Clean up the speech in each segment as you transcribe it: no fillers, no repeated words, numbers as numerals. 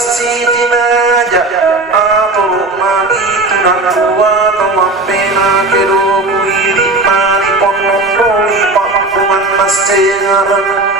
sidina ja aturu magi tunakuwa tawapena kero kuiri mani ponondoi pakuman masjengaran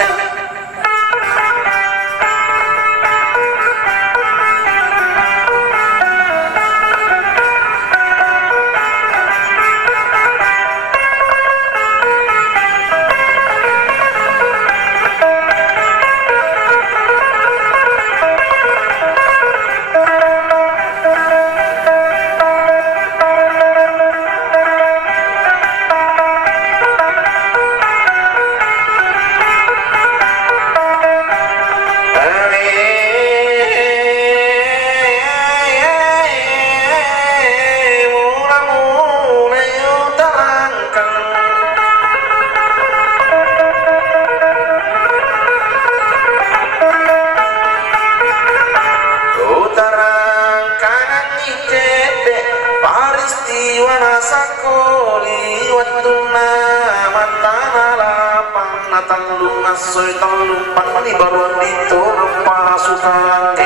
soy talumpan mani baruan dito ng pasukan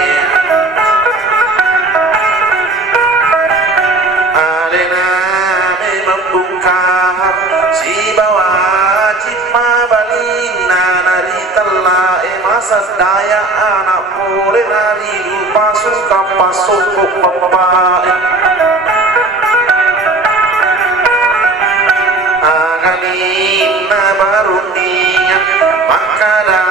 alena may membungkar si bawajib mabalina naritala masas daya anak boleh nari pasuka pasukuk bapak agalina barunia makada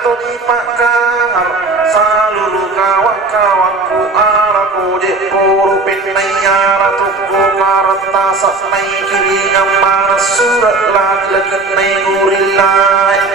to di pakar salulu kawan-kawanku araku je purupin nayara tuku karata saknai kiri ngamar surat lagi nai gurilai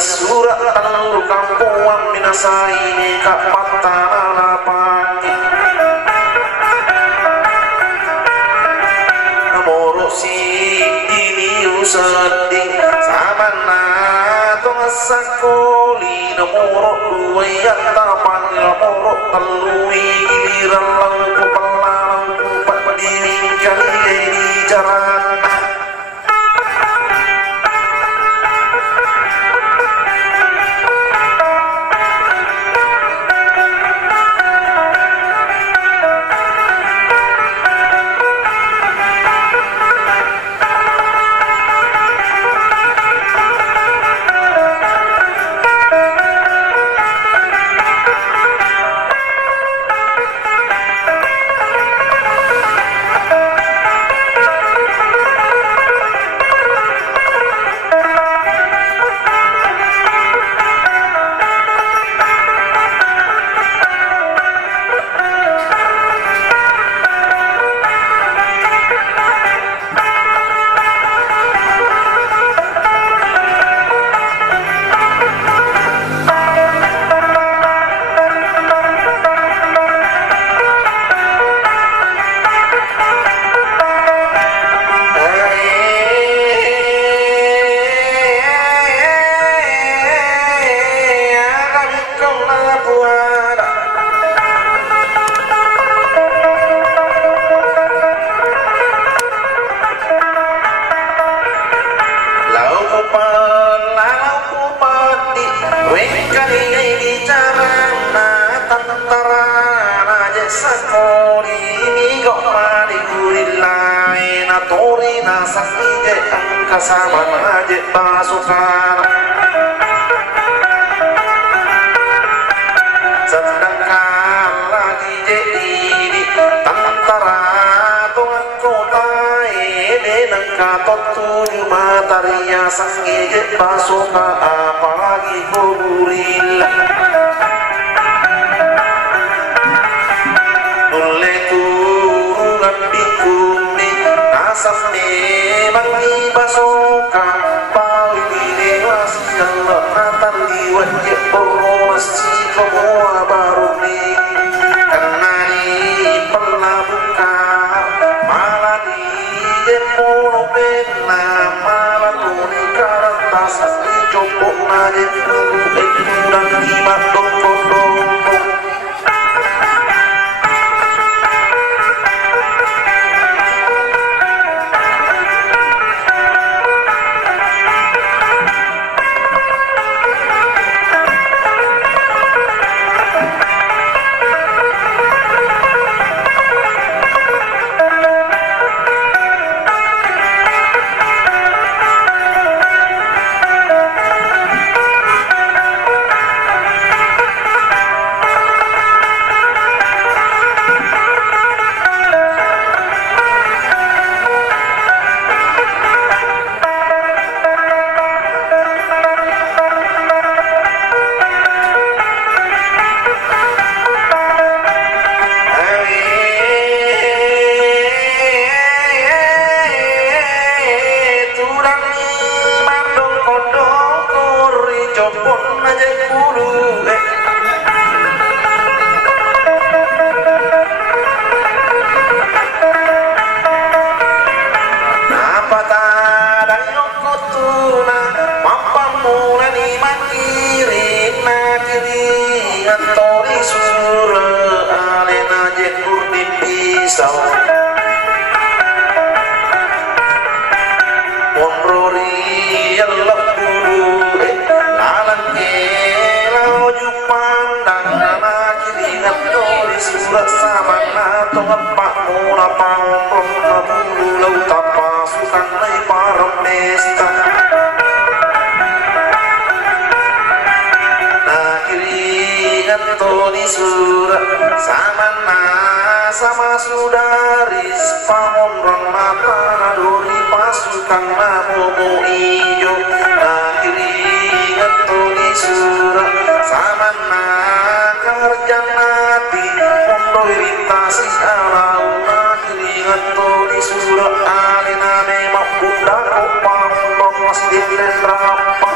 surat tanur kampuan minasa ini kapatana lapaki namoro si ini usading sabana tong sakoli namoro dua yatapan namoro telui giliran langku pelarang kupat berdiri kali di jalan kasama aja pasukan tujuh mataria sanggih pasoka apalagi kuburil boleh turun bikumi nasabne bangi pasoka paling dewas kalau natal liwat je masjid semua baru nih karena pernah buka malah di jepun pena malah tuni karatas di copok nade itu dan lima dong sama sudaris pamonron mata naduri pasukan namomu ijo akhiri ngetoni surat sama nakarjan mati mondo iritasi alau akhiri ngetoni surat alina memang bunda kopang lomas di lendrampa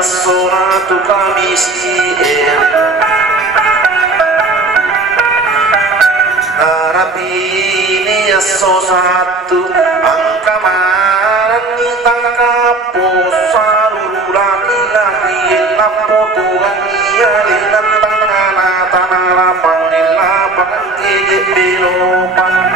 Suratu kamisi Arabini yaso satu angka marani tangkapo saluru laki-laki lapo tuhan iya lihat tangana tanara pangila pangkije bilopan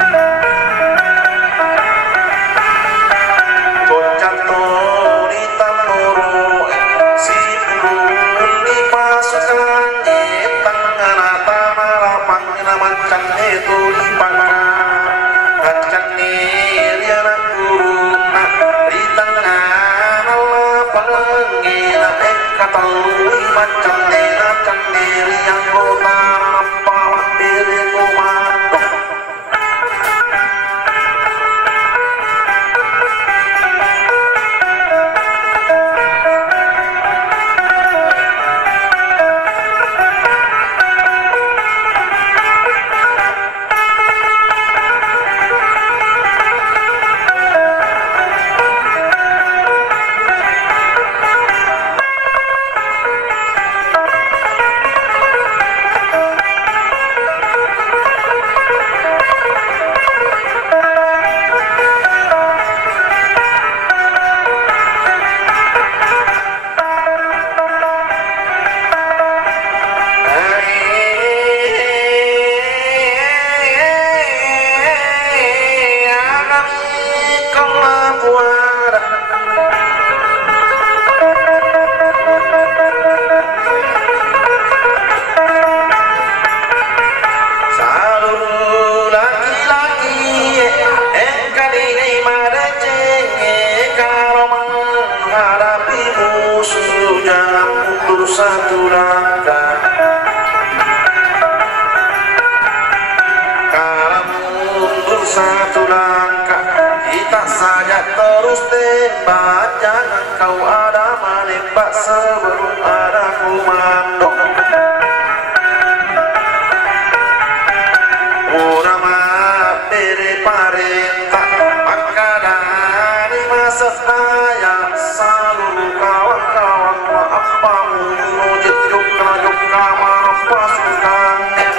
terus tembak, jangan kau ada menembak sebelum ada komando. Udah mah beri perintah, maka dari masa saya seluruh kawan-kawan apa menujut juga marah pasukannya.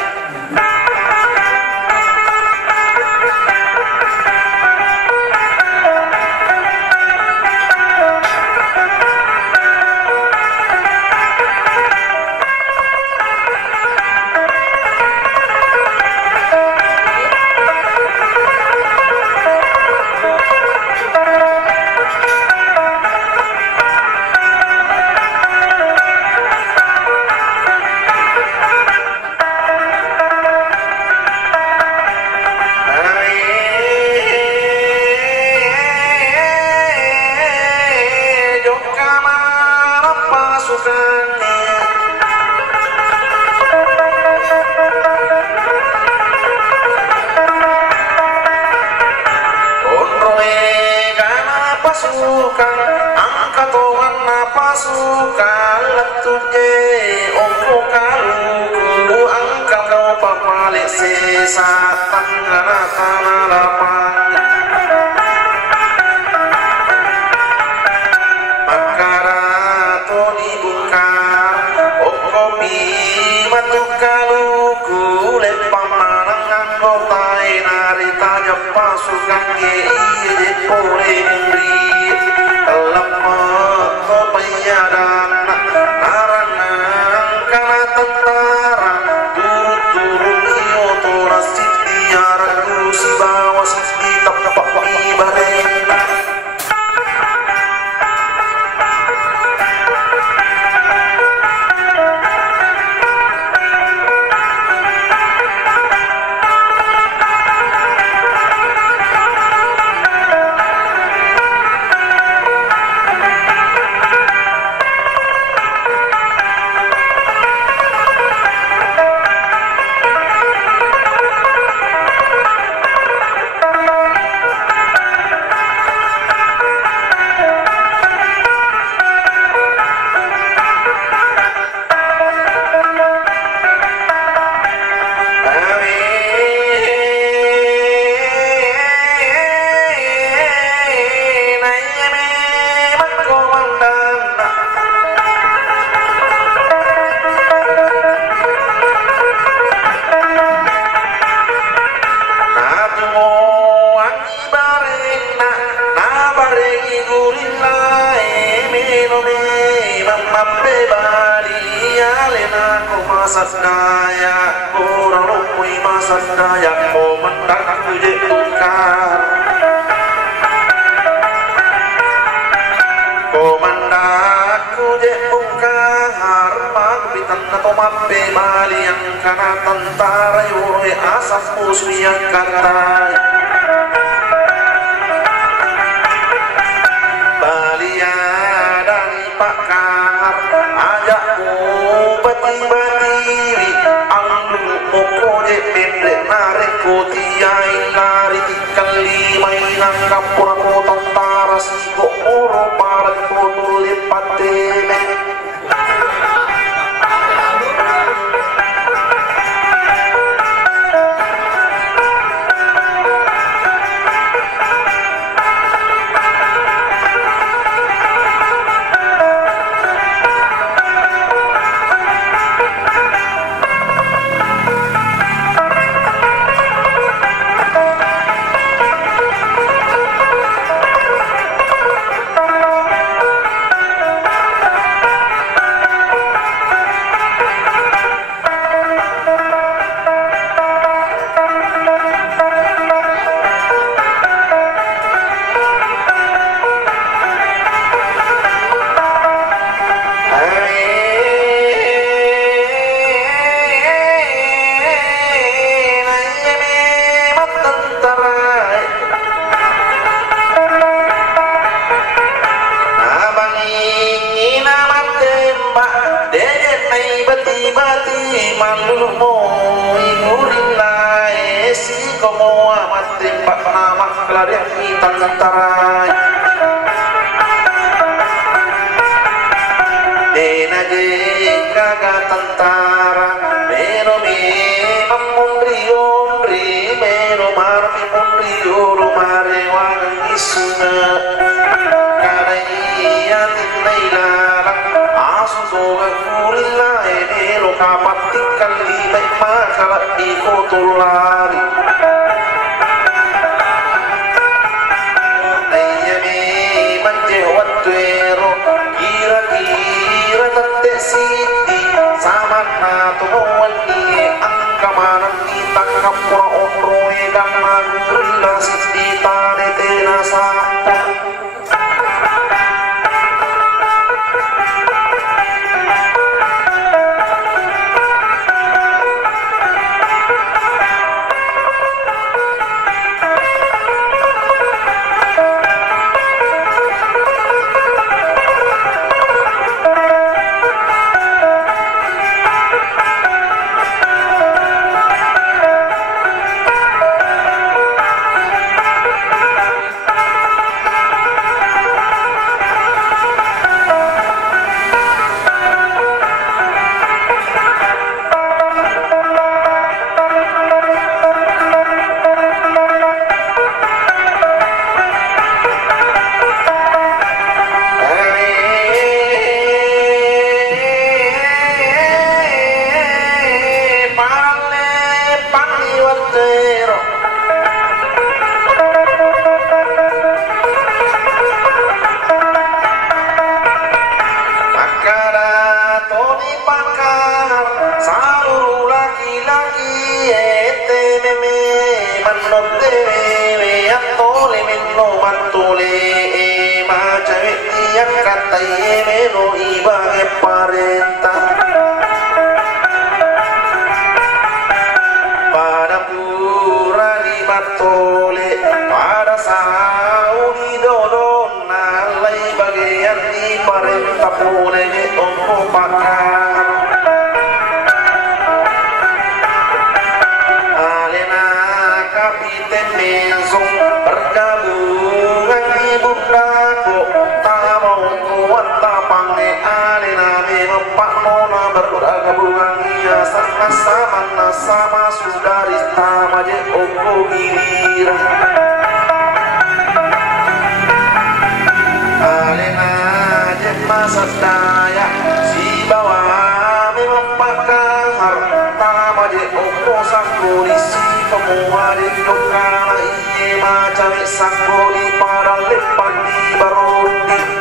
Pasukan angkat warna pasukan letuje ongko kalu angkat kau papalik sisa tangan tanah lapang makara to dibuka ongko pi batu kalu kulit pamanang anggota nari tanya pasukan ye boleh memberi lemah kepeyadan naranang karena tentara turun iyo tora sitiara si bawa si tapak ibarena Masasdaya orang lumui masasdaya komandan kuje bungkar komandan kuje bungkar magbitan atau mape bali yang karena tentara yure asas musuh yang katai balia dari pakar ajakmu bati-bati anglu mokoje pendek narik kotiai lari kali mainan kapur tentara siko oro parat kotor lipat demek Komo amat tembak nama kelarian hitam tentara Krishna kadaiyatin nailalang asusoga kurilla elo kapatikkan libay makala ikotulari nayame manjewatwero kira-kira tante siti samanna tumuan iye angkamanan itang kapura onroe gamma kurilla siti tane tena sampo sama sudari tama je oko girir alena je masa daya si bawa memang pakar tama je oko sanggoli si pemua je dokana iye macam sanggoli para lepan di barondi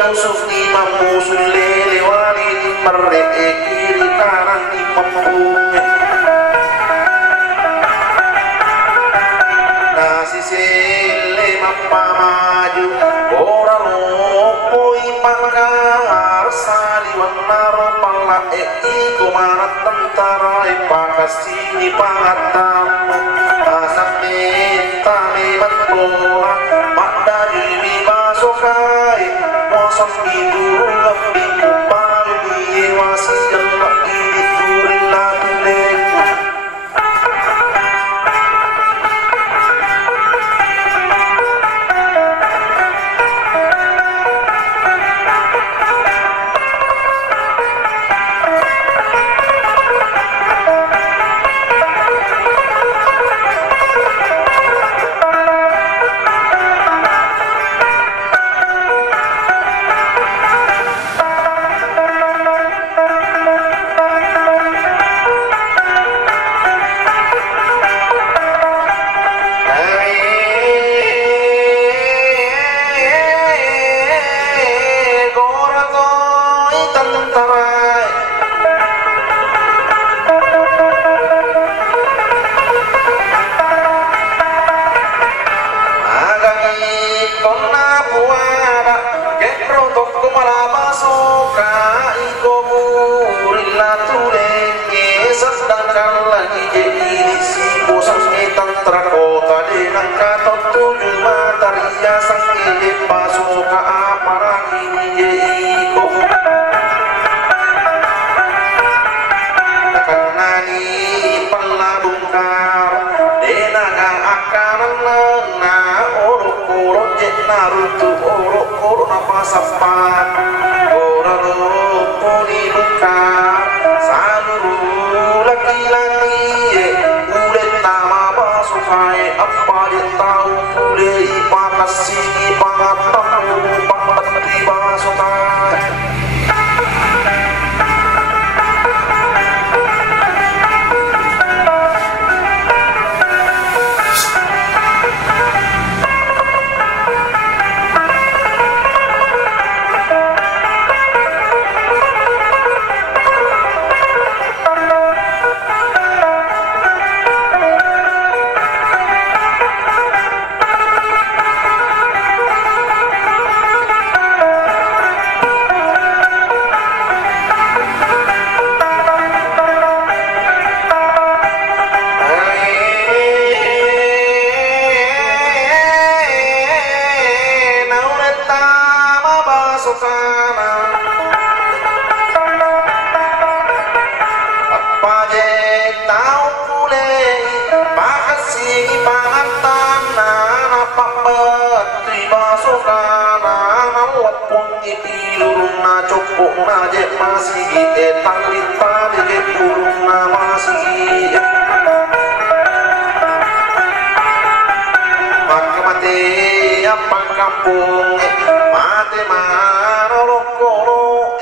Yusuf ni mamusul lele wali di perre kiri kanan di pembunya nasi sele mapamaju orang lopoi pangar saliwan naro pala kumarat tentara ipakasini pangatamu asak minta mematola pada diri basokai mosok biduru lebih kupalu diewasi jelak ini turin latulek Naruto oro napasapan orang puni luka sanuru laki-laki ulet nama basukai apa dia tahu pule ipakasi ipangatamu pangati basukai masih etang lita di burung masih maka mati apa kampung mati mana lokolo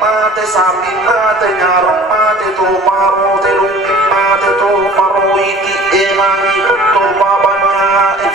mati sapi mati nyarong mati tu paro telungi mati tu paro iti emangi betul babanya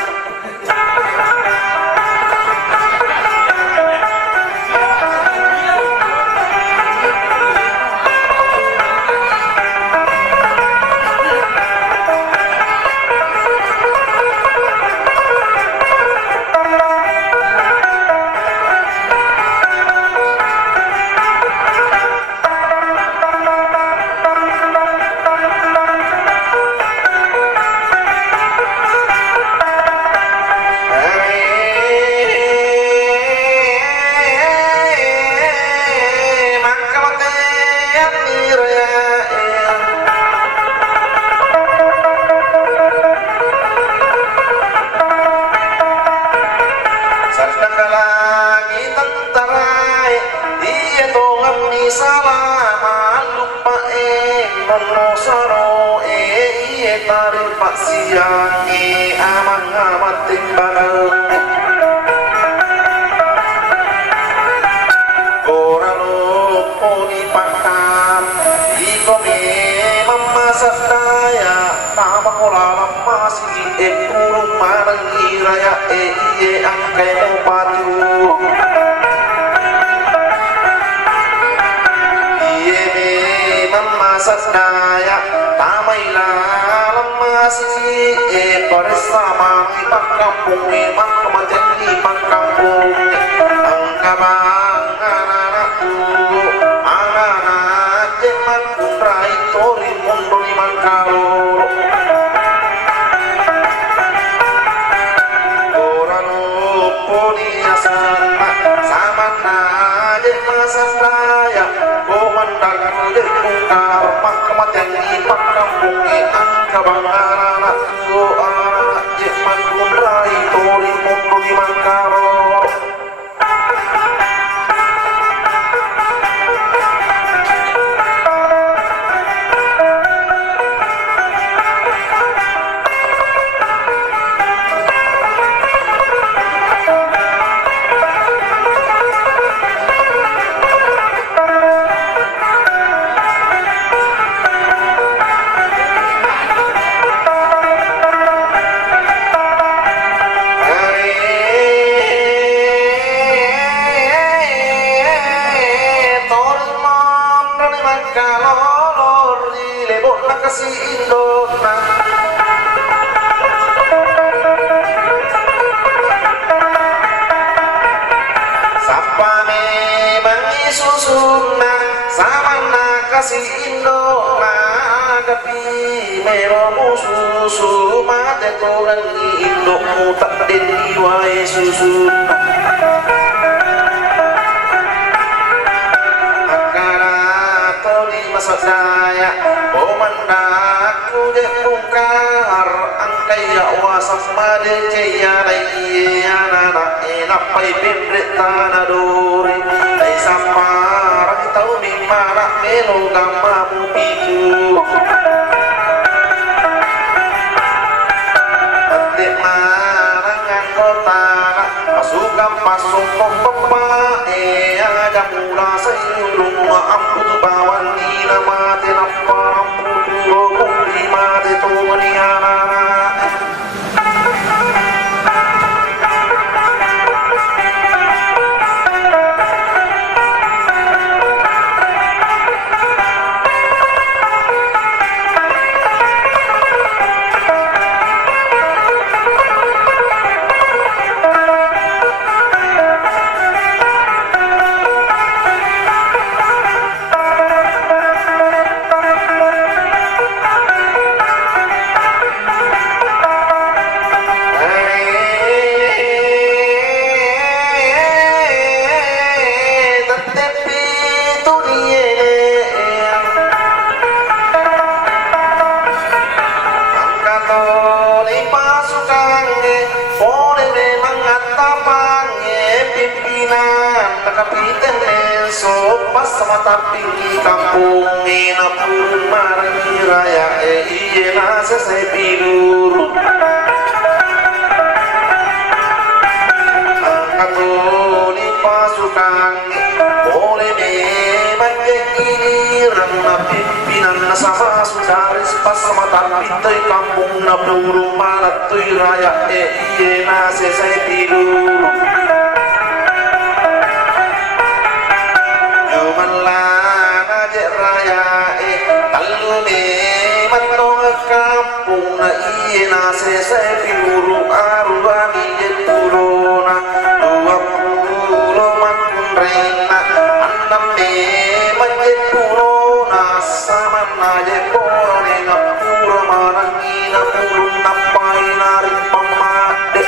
siangi amang amat timbangan orang lupa di pakam ikomi memasak daya nama kolam masih kurung marang iraya iye angkai padu sadaya tamailah lemasi bersama di pangkampung kematian di pangkampung angkabang anakku anak jeman kuntrai tori mundo di mangkalo orang punya sama sama naje masa saya komandan kudir kungkar kematian di pangkampung angkabang anakku anak jeman kuntrai tori mundo di mangkalo kasih Indo nagapi meromu susu mate toran Indo mutak den diwae susu akara toli masa daya komandaku de bungkar angkai ya wasaf made ceya lai anana enak pai pimret tanadori dai samar tau mimara melo gamamu pitu ate marangan kota pasukan pasung pempa ada mula sayulung ampun bawan dina mati naparam putu muli mati tu meniara tapi kampung ina purun marani raya iye nasa saya tidur angkatoni pasukan boleh memang kekiran pimpinan sama sudaris pas sama tapi tei kampung na purun maratui raya iye nasa saya tidur kampung na iye na sesai piburu arubani jeturona 20 makun rena andam ne majeturona sama na jepone na pura marangi na puru napai nari pamade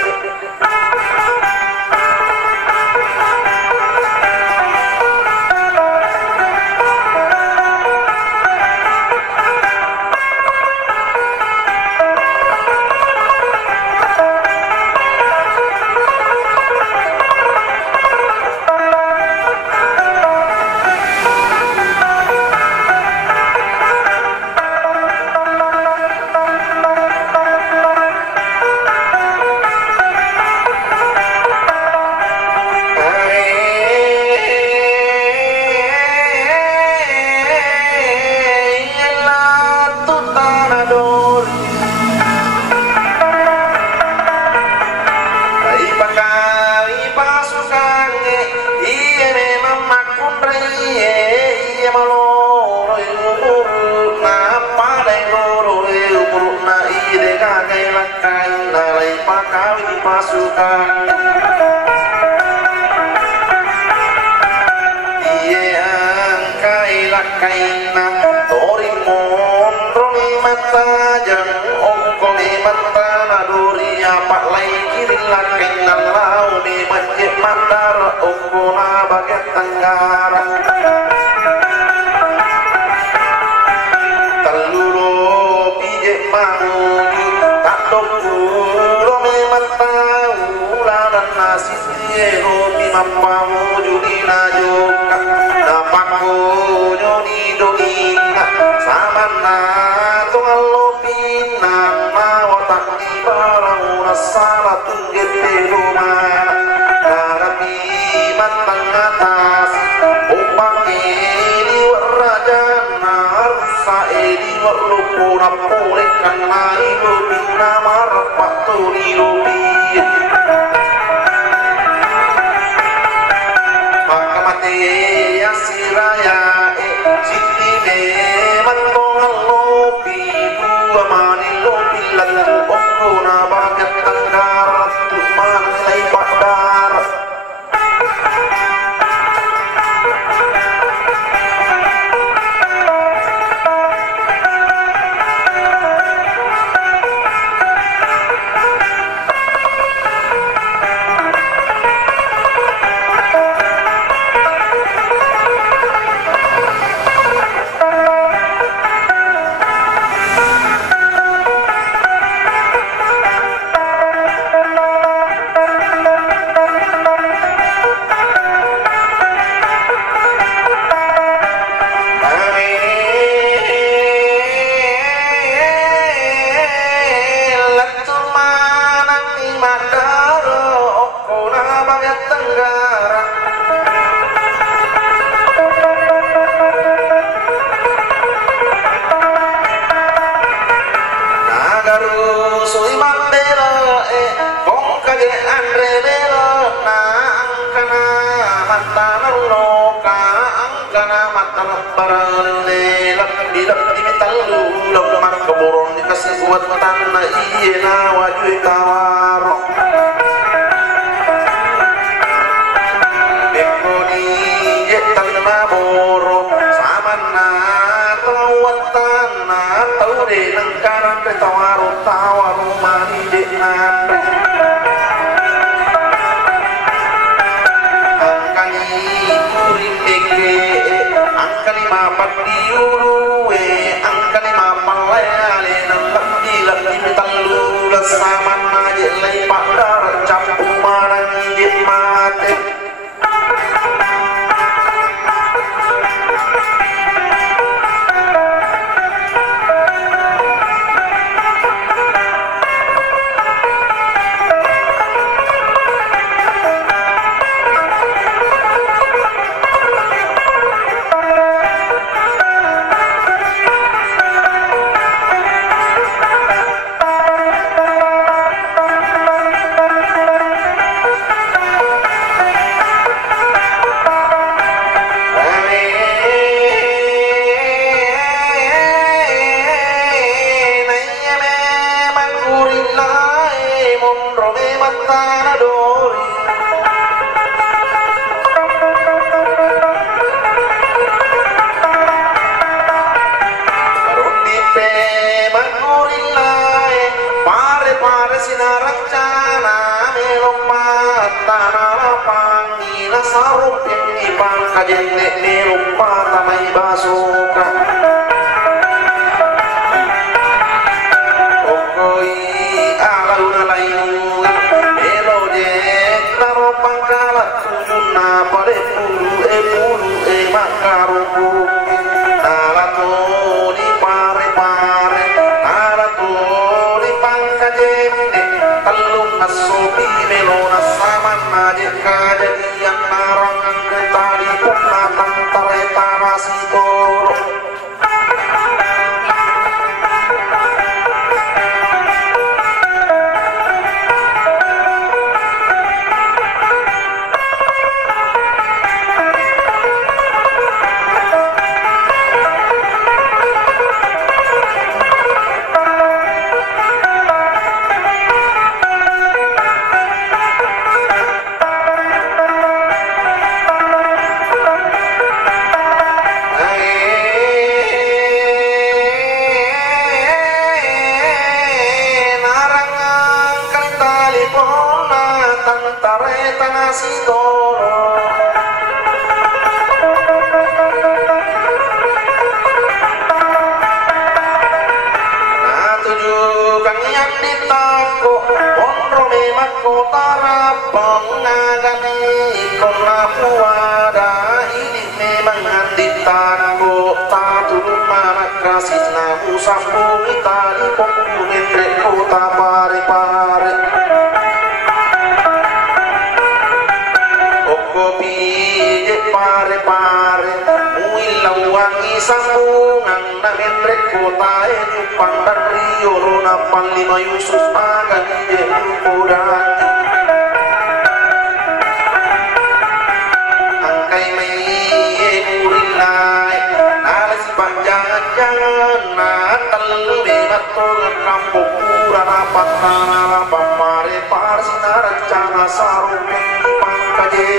kaina torimon roni mata jang ongkoli mata naduri apa lai kiri kaina lau di masjid mandar ongkona bagian tenggara teluru pijek manguju tak doku roni mata uladan nasi tiero bimampamu julina joka dapaku nyoni dongina samana tungalopina mawatak di barang salah tunggete rumah narapi matang atas upang ini warajana rusa ini warlupura pulih karena ibu bina marpak tuli lupi maka mati ya siraya siti me mantongan lopi dua mani lopi lalu okona bagat tanggar tuman lai padar tanko tatulung manak kasinamu sambung itali pokkunin kota pare-pare kopi pare-pare muilawangi sambungan namin kota nyupang dan rio rona panlima Yusuf makan ide mudah angkai mai murilai nara si panjangan-jangan natal bebatul kampung kurang rapat nara pamare-pare sinara cana sarung pangkaje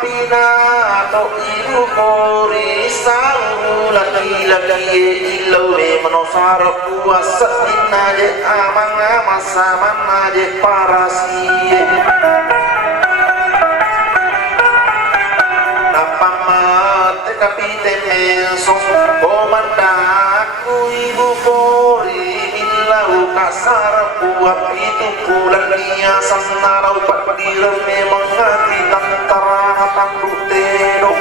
pina to ibu kori sang laki-laki ilau menosar puasa inaje amang amasaman aje parasi napamat kapite mensong komandaku ibu kori milau kasar buat itu pulang dia sanarau padirem memang hati tantara tanduk tenok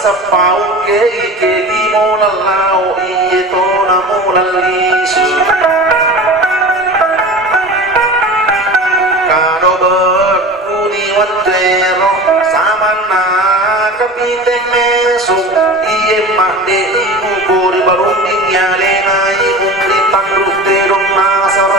sapau ke di mola lau ito na mola lisu kano berkuni watero samana kapite mesu iye makde ibu kori barunding yalena ibu litang rutero nasar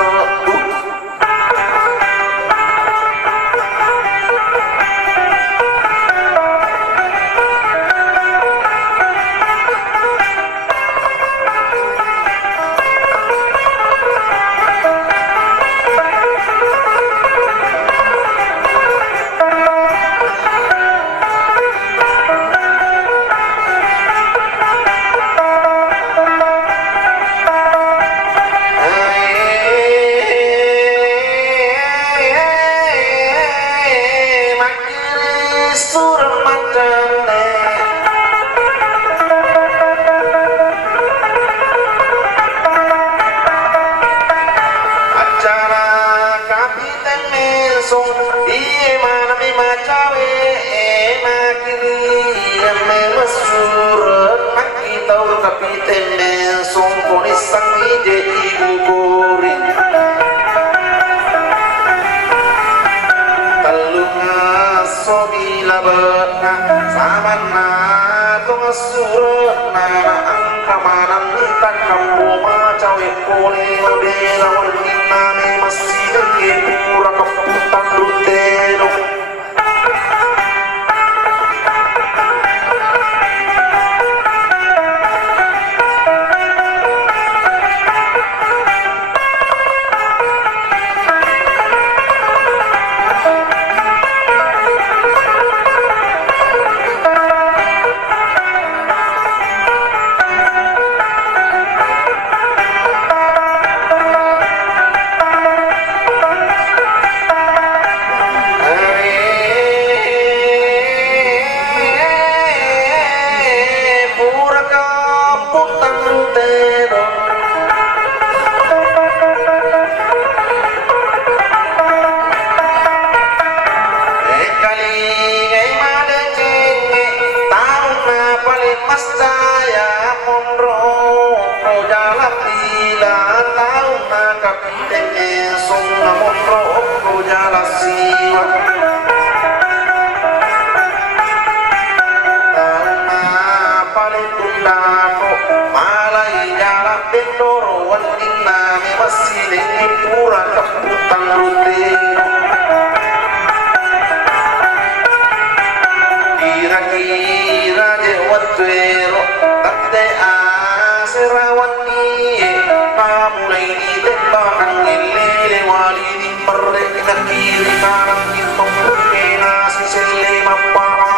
pura keputan rutero kira-kira jewat tuero tate aserawan niye pamulai di tembakan nilele wali di mereka kiri kanan kita mungkena sisele maparan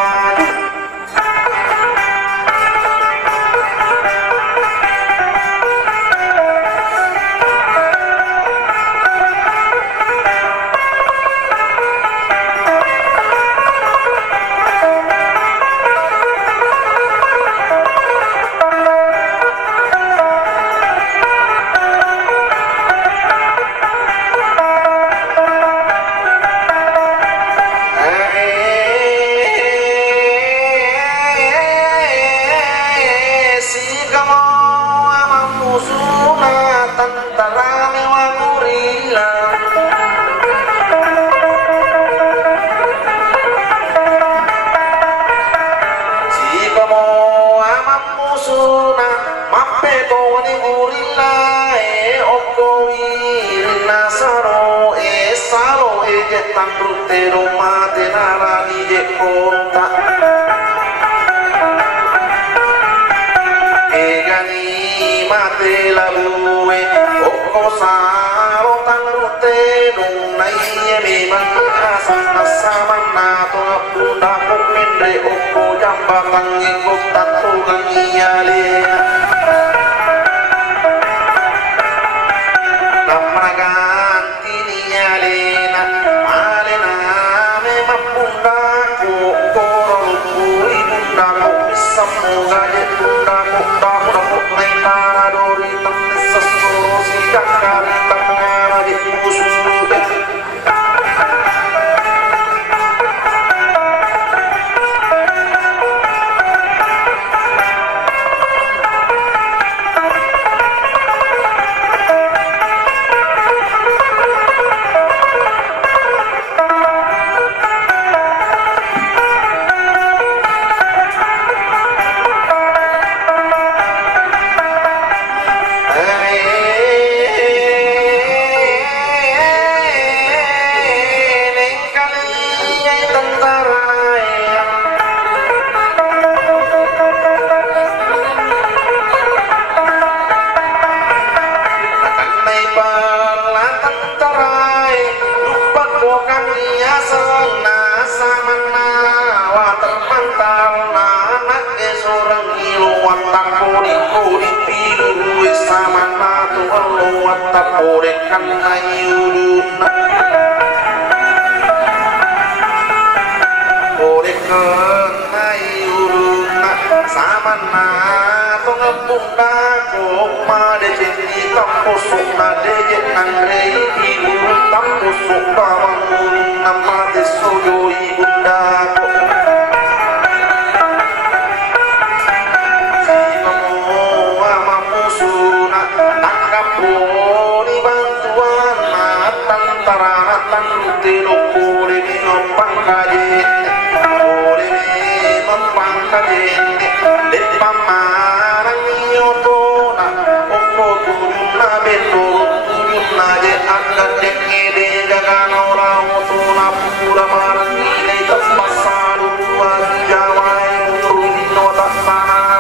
Rutero mate nara di je konta egani mate labue oko saro tan rutero naiye memang asana samana to bunda komendre oko jambatan ngikut tatu gangiale namaganti nialena semoga bunda muda muda nara dori tenis sesuatu sidak kari tengah di musuh taporekan ayuruna porekan ayuruna samana to ngepunda koma de jadi kampusuk nade jenang rei ibu kampusuk bangun nama desoyo ibunda taratan rutero kore menompang kajen kore menompang kajen depan marang nyotona oko turuna beto turuna je akan dengede gagan orang otona pura marang nilai tepasalu buat jawa turun nota sana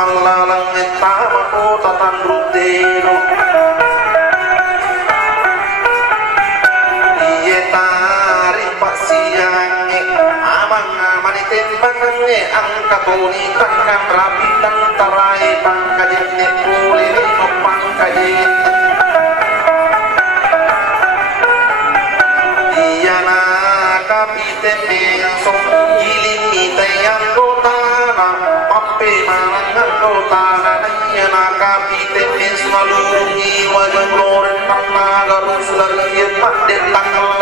malalang etama kota tan rutero iye tari pak siang amang amani timbangannya angkatoni takkan rapi dan tarai pangkajit nepuli no pangkajit Diana kapiten mensong giling mitayang kotana pape manangan kotana Diana kapiten mens malungi wajah loren pangnagarus lagi emak detang